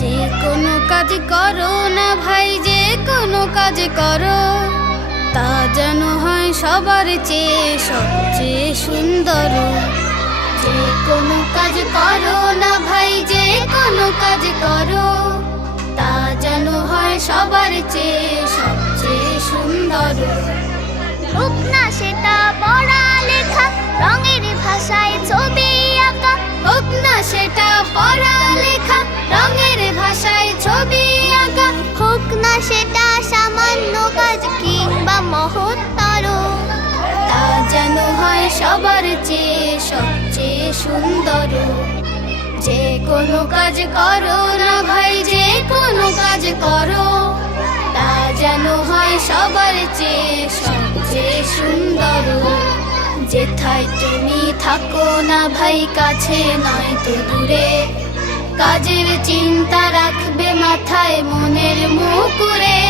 যে কোনো কাজ করো না ভাই, যে কোনো কাজ করো, তা যেন হয় সবার চেয়ে সবচেয়ে সুন্দর। যে কোনো কাজ করো না ভাই, যে কোনো কাজ করো, তা যেন হয় সবার চেয়ে সবচেয়ে সুন্দর। হোক না সেটা পড়ালেখা, রঙের ভাষায় ছবি আঁকা। হোক না সেটা পড়ালেখা, রঙের ভাষায় ছবি আঁকা। হোক না সেটা সামান্য কাজ কিংবা মহত্তর, তা যেন হয় সবার চেয়ে সবচেয়ে সুন্দর। যে কোনো কাজ করো না ভাই, যে কোনো কাজ করো, তা যেন হয় সবার চেয়ে সবচেয়ে সুন্দর। যেথায় তুমি থাকো না ভাই, কাছে নয় তো দূরে, কাজের চিন্তা রাখবে মাথায় মনের মুকুরে।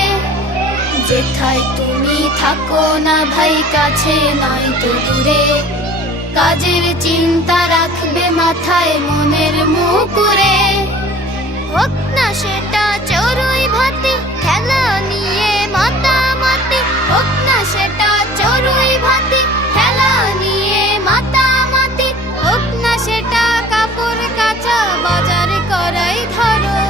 যেথায় তুমি থাকো না ভাই, কাছে নয় তো দূরে, কাজের চিন্তা রাখবে মাথায় মনের মুকুরে। হোক না সেটা চড়ুই ভাতি, খেলা নিয়ে মাতামাতি। হোক না সেটা চড়ুই ভাতি, খেলা নিয়ে মাতামাতি। হোক না সেটা কাপড় কাচা, বাজার করাই ধরো,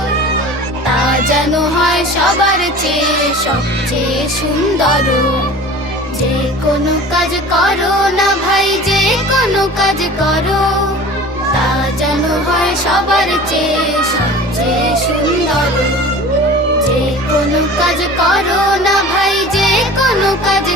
তা যেন হয় সবার চেয়ে সবচেয়ে সুন্দর। যে কোনো কাজ করো না ভাই, যে কোনো কাজ করো, তা যেন হয় সবার চেয়ে সবচেয়ে সুন্দর। যে কোনো কাজ করো না ভাই, যে কোনো কাজ